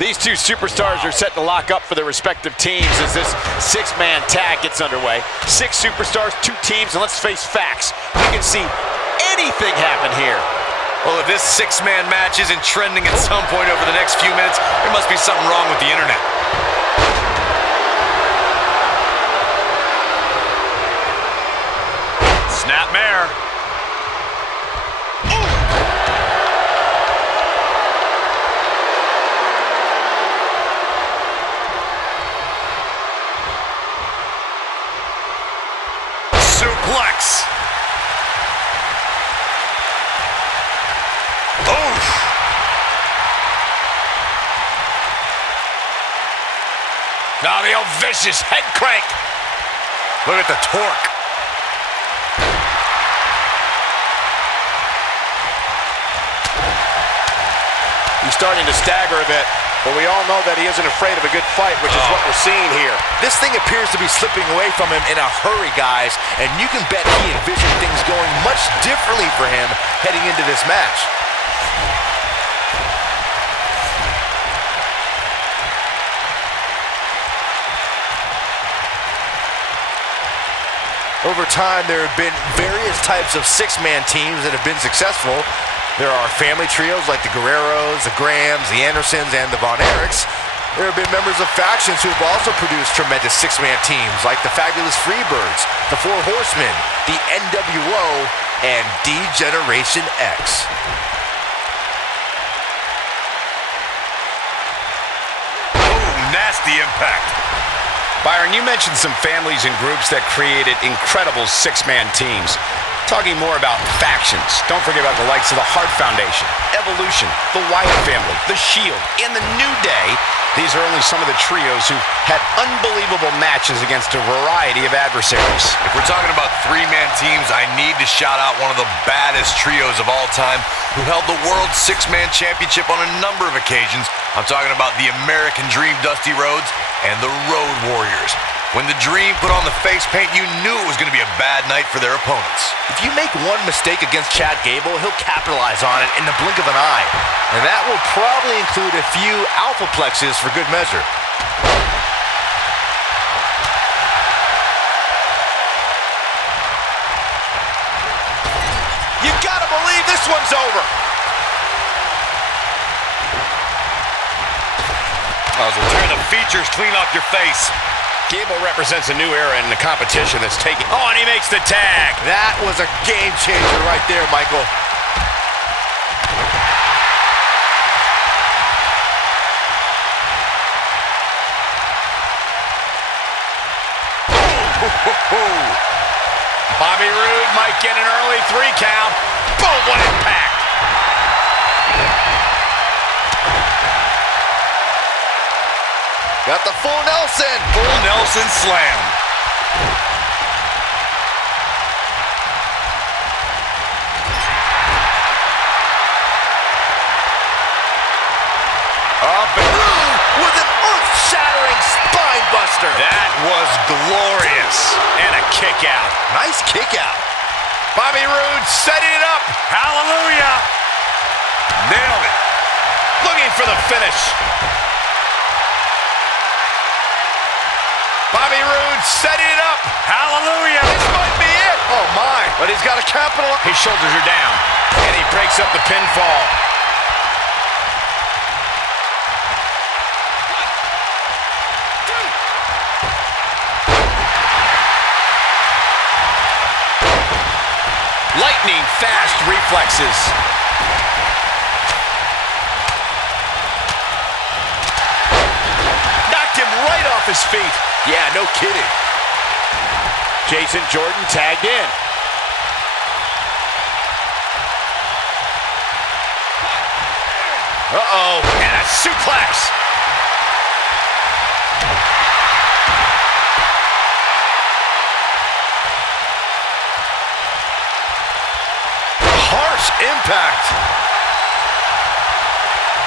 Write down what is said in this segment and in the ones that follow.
These two superstars are set to lock up for their respective teams as this six-man tag gets underway. 6 superstars, 2 teams, and let's face facts. We can see anything happen here. Well, if this 6-man match isn't trending at some point over the next few minutes, there must be something wrong with the internet. Snapmare. Suplex. Oof. Now the old vicious head crank. Look at the torque. He's starting to stagger a bit, but we all know that he isn't afraid of a good fight, which is what we're seeing here. This thing appears to be slipping away from him in a hurry, guys, and you can bet he envisioned things going much differently for him heading into this match. Over time, there have been various types of 6-man teams that have been successful. There are family trios like the Guerreros, the Grahams, the Andersons, and the Von Erichs. There have been members of factions who have also produced tremendous 6-man teams like the Fabulous Freebirds, the Four Horsemen, the NWO, and D-Generation X. Oh, nasty impact. Byron, you mentioned some families and groups that created incredible 6-man teams. Talking more about factions, don't forget about the likes of the Hart Foundation, Evolution, the Wyatt family, the Shield, and the New Day. These are only some of the trios who had unbelievable matches against a variety of adversaries. If we're talking about 3-man teams, I need to shout out one of the baddest trios of all time who held the World 6-Man Championship on a number of occasions. I'm talking about the American Dream Dusty Rhodes and the Road Warriors. When the Dream put on the face paint, you knew it was going to be a bad night for their opponents. If you make one mistake against Chad Gable, he'll capitalize on it in the blink of an eye. And that will probably include a few alpha plexes for good measure. You gotta believe this one's over. We'll tear the features clean off your face. Gable represents a new era in the competition that's taking... Oh, and he makes the tag. That was a game changer right there, Michael. Bobby Roode might get an early 3 count. Boom, what impact. Got the full Nelson. Full Nelson slam. Up and with an earth-shattering spine buster. That was glorious. And a kick out. Nice kick out. Bobby Roode setting it up. Hallelujah. Nailed it. Looking for the finish. Bobby Roode setting it up. Hallelujah. This might be it. Oh, my. But he's got a capital. His shoulders are down. And he breaks up the pinfall. Lightning fast reflexes. Knocked him right off his feet. Yeah, no kidding. Jason Jordan tagged in. Uh-oh, and a suplex. Harsh impact.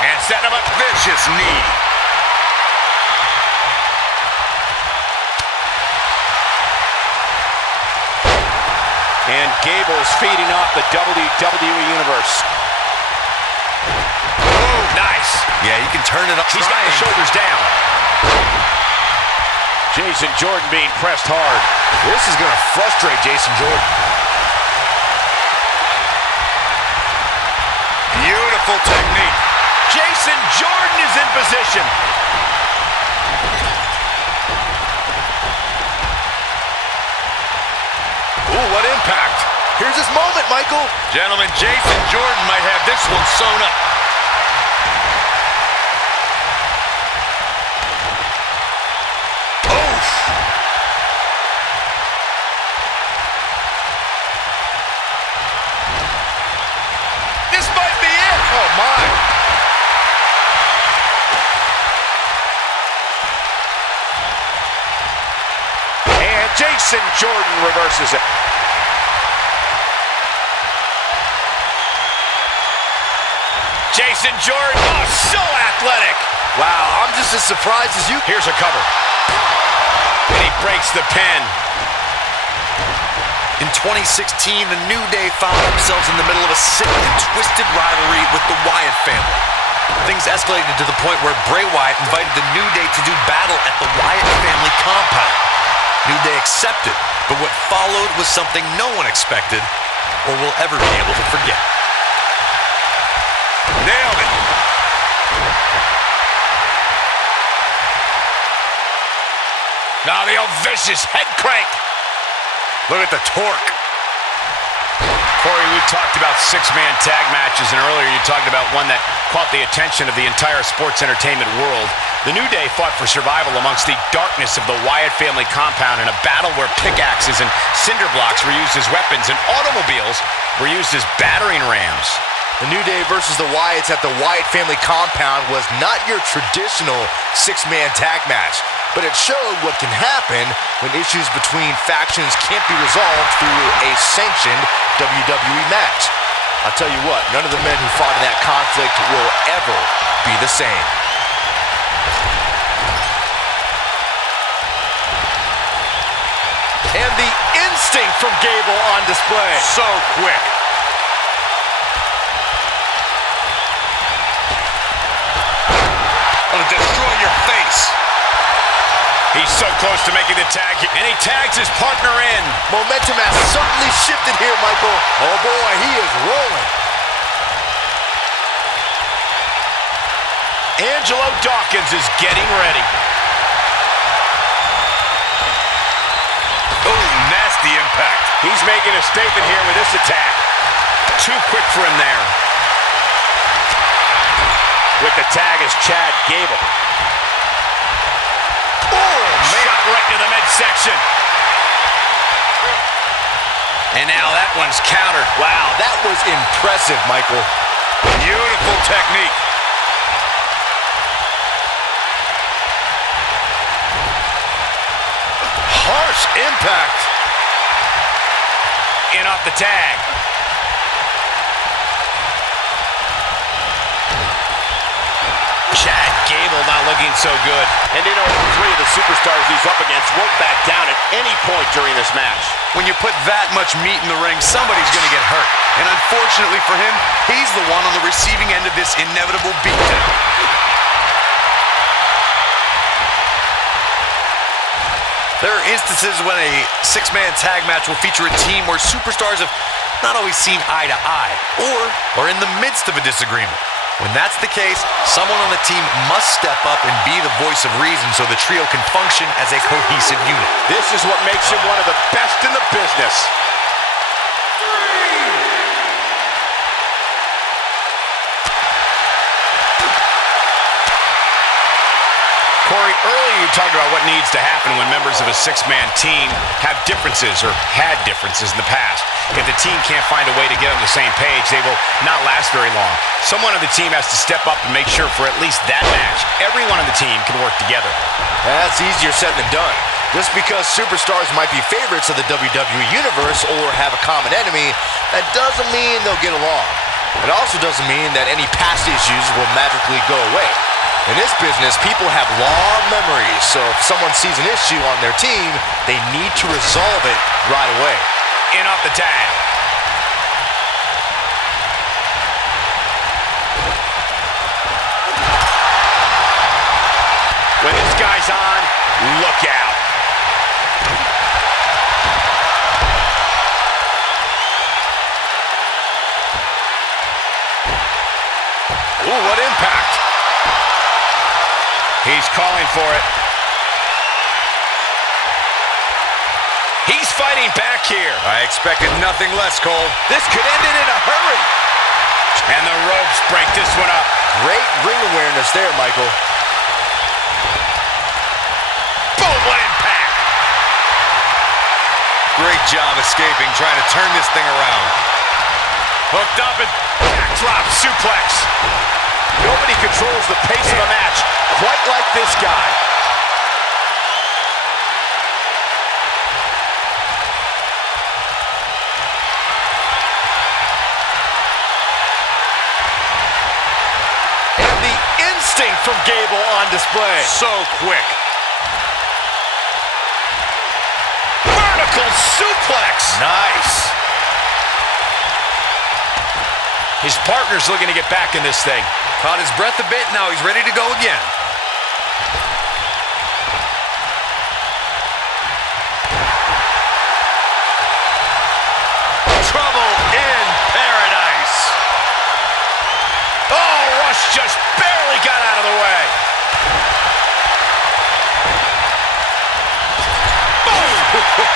And set him up, vicious knee. And Gable is feeding off the WWE Universe. Oh, Nice. Yeah, you can turn it up. He's got the shoulders down. Jason Jordan being pressed hard. This is going to frustrate Jason Jordan. Beautiful technique. Jason Jordan is in position. Ooh, what impact. Here's his moment, Michael. Gentlemen, Jason Jordan might have this one sewn up. Oof. This might be it. Oh, my. And Jason Jordan reverses it. Jason Jordan, oh, so athletic. Wow, I'm just as surprised as you. Here's a cover. And he breaks the pin. In 2016, the New Day found themselves in the middle of a sick and twisted rivalry with the Wyatt family. Things escalated to the point where Bray Wyatt invited the New Day to do battle at the Wyatt family compound. New Day accepted, but what followed was something no one expected or will ever be able to forget. Nailed it. Now the old vicious head crank. Look at the torque. Corey, we've talked about six-man tag matches, and earlier you talked about one that caught the attention of the entire sports entertainment world. The New Day fought for survival amongst the darkness of the Wyatt family compound in a battle where pickaxes and cinder blocks were used as weapons and automobiles were used as battering rams. The New Day versus the Wyatts at the Wyatt family compound was not your traditional six-man tag match, but it showed what can happen when issues between factions can't be resolved through a sanctioned WWE match. I'll tell you what, none of the men who fought in that conflict will ever be the same. And the instinct from Gable on display. So quick. Gonna destroy your face. He's so close to making the tag, and he tags his partner in. Momentum has certainly shifted here, Michael. Oh boy, he is rolling. Angelo Dawkins is getting ready. Oh, nasty impact. He's making a statement here with this attack. Too quick for him there. With the tag is Chad Gable. Oh, man. Shot right to the midsection. And now that one's countered. Wow, that was impressive, Michael. Beautiful technique. Harsh impact. In off the tag. Chad Gable not looking so good. And you know, all three of the superstars he's up against won't back down at any point during this match. When you put that much meat in the ring, somebody's going to get hurt. And unfortunately for him, he's the one on the receiving end of this inevitable beatdown. There are instances when a six-man tag match will feature a team where superstars have not always seen eye to eye or are in the midst of a disagreement. When that's the case, someone on the team must step up and be the voice of reason so the trio can function as a cohesive unit. This is what makes him one of the best in the business. Corey, earlier you talked about what needs to happen when members of a six-man team have differences or had differences in the past. If the team can't find a way to get on the same page, they will not last very long. Someone on the team has to step up and make sure for at least that match, everyone on the team can work together. That's easier said than done. Just because superstars might be favorites of the WWE Universe or have a common enemy, that doesn't mean they'll get along. It also doesn't mean that any past issues will magically go away. In this business, people have long memories, so if someone sees an issue on their team, they need to resolve it right away. In off the tag. guy's on, look out. Ooh, what impact. He's calling for it. He's fighting back here. I expected nothing less, Cole. This could end it in a hurry. And the ropes break this one up. Great ring awareness there, Michael. Boom, what impact. Great job escaping, trying to turn this thing around. Hooked up and backdrop suplex. Nobody controls the pace of a match quite like this guy. And the instinct from Gable on display. So quick. Vertical suplex. Nice. His partner's looking to get back in this thing. Caught his breath a bit, now he's ready to go again. Trouble in paradise. Oh, Rush just barely got out of the way.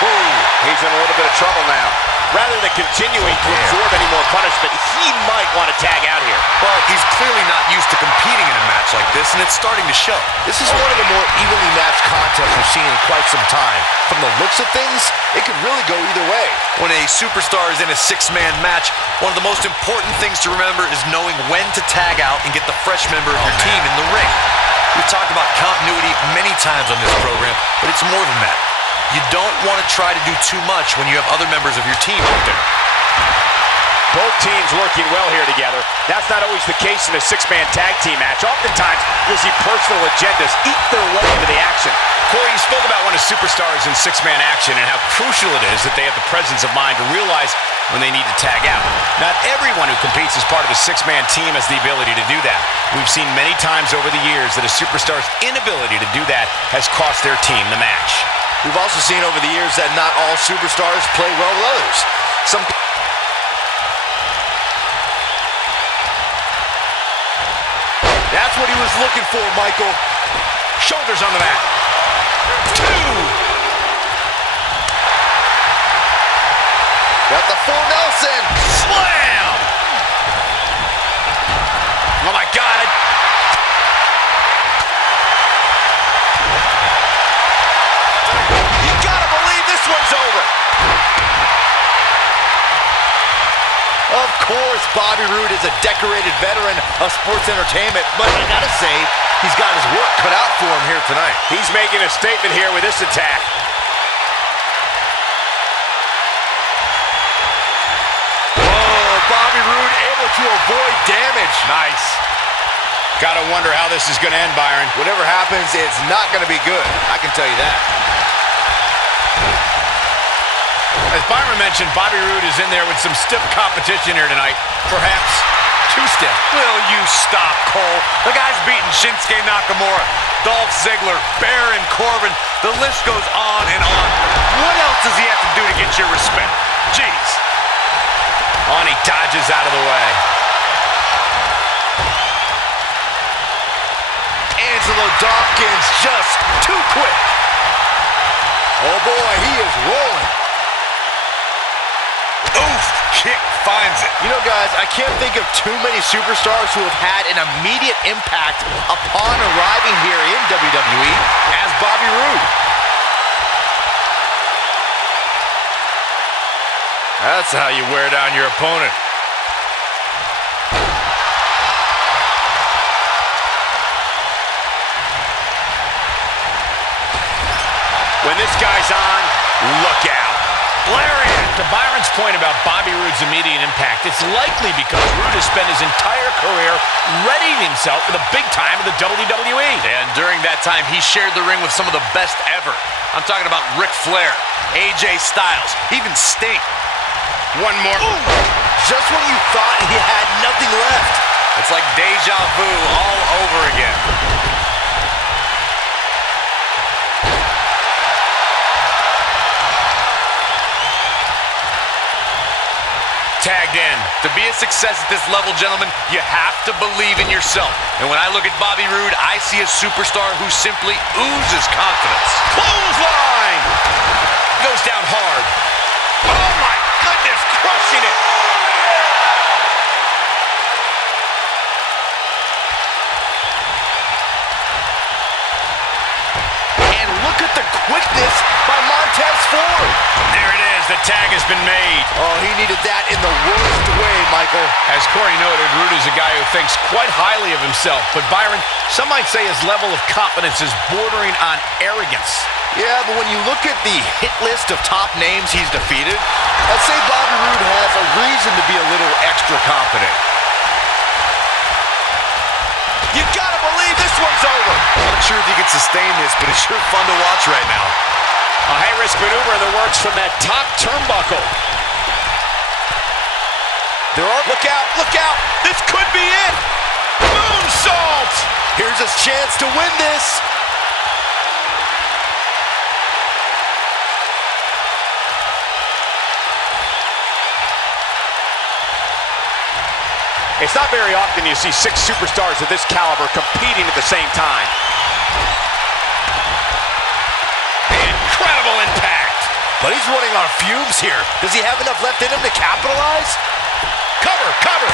Boom! He's in a little bit of trouble now. Rather than continuing to absorb any more punishment, he might want to tag out here. Well, he's clearly not used to competing in a match like this, and it's starting to show. This is one of the more evenly matched contests we've seen in quite some time. From the looks of things, it could really go either way. When a superstar is in a six-man match, one of the most important things to remember is knowing when to tag out and get the fresh member of your team in the ring. We've talked about continuity many times on this program, but it's more than that. You don't want to try to do too much when you have other members of your team out there. Both teams working well here together. That's not always the case in a six-man tag team match. Oftentimes, you'll see personal agendas eat their way into the action. Corey, you spoke about when a superstar is in six-man action and how crucial it is that they have the presence of mind to realize when they need to tag out. Not everyone who competes as part of a six-man team has the ability to do that. We've seen many times over the years that a superstar's inability to do that has cost their team the match. We've also seen over the years that not all superstars play well with others. That's what he was looking for, Michael. Shoulders on the mat. 2. Got the full Nelson. Slam! Oh my God. You gotta believe this one's over. Of course, Bobby Roode is a decorated veteran of sports entertainment, but I gotta say, he's got his work cut out for him here tonight. He's making a statement here with this attack. Oh, Bobby Roode able to avoid damage. Nice. Gotta wonder how this is gonna end, Byron. Whatever happens, it's not gonna be good. I can tell you that. As Byron mentioned, Bobby Roode is in there with some stiff competition here tonight. Perhaps too stiff. Will you stop, Cole? The guy's beating Shinsuke Nakamura, Dolph Ziggler, Baron Corbin. The list goes on and on. What else does he have to do to get your respect? Jeez. On, he dodges out of the way. Angelo Dawkins just too quick. Oh boy, he is rolling. Oof, kick finds it. You know, guys, I can't think of too many superstars who have had an immediate impact upon arriving here in WWE as Bobby Roode. That's how you wear down your opponent. When this guy's on, look out. Lariat! To Byron's point about Bobby Roode's immediate impact, it's likely because Roode has spent his entire career readying himself for the big time of the WWE. And during that time, he shared the ring with some of the best ever. I'm talking about Ric Flair, AJ Styles, even Sting. One more. Ooh, just when you thought he had nothing left. It's like deja vu all over again. tagged in. To be a success at this level, gentlemen, you have to believe in yourself. And when I look at Bobby Roode, I see a superstar who simply oozes confidence. Clothesline! Goes down hard. Oh my goodness, crushing it! And look at the quickness by Montez Ford. There it is, the tag has been made. Oh, he needed that in the worst way, Michael. As Corey noted, Roode is a guy who thinks quite highly of himself. But Byron, some might say his level of confidence is bordering on arrogance. Yeah, but when you look at the hit list of top names he's defeated, I'd say Bobby Roode has a reason to be a little extra confident. You gotta believe this one's over. I'm not sure if he can sustain this, but it's sure fun to watch right now. A high-risk maneuver in the works from that top turnbuckle. Look out, look out. This could be it. Moonsault. Here's his chance to win this. It's not very often you see 6 superstars of this caliber competing at the same time. Incredible impact. But he's running on fumes here. Does he have enough left in him to capitalize? Cover, cover.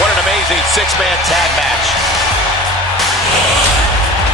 What an amazing 6-man tag match.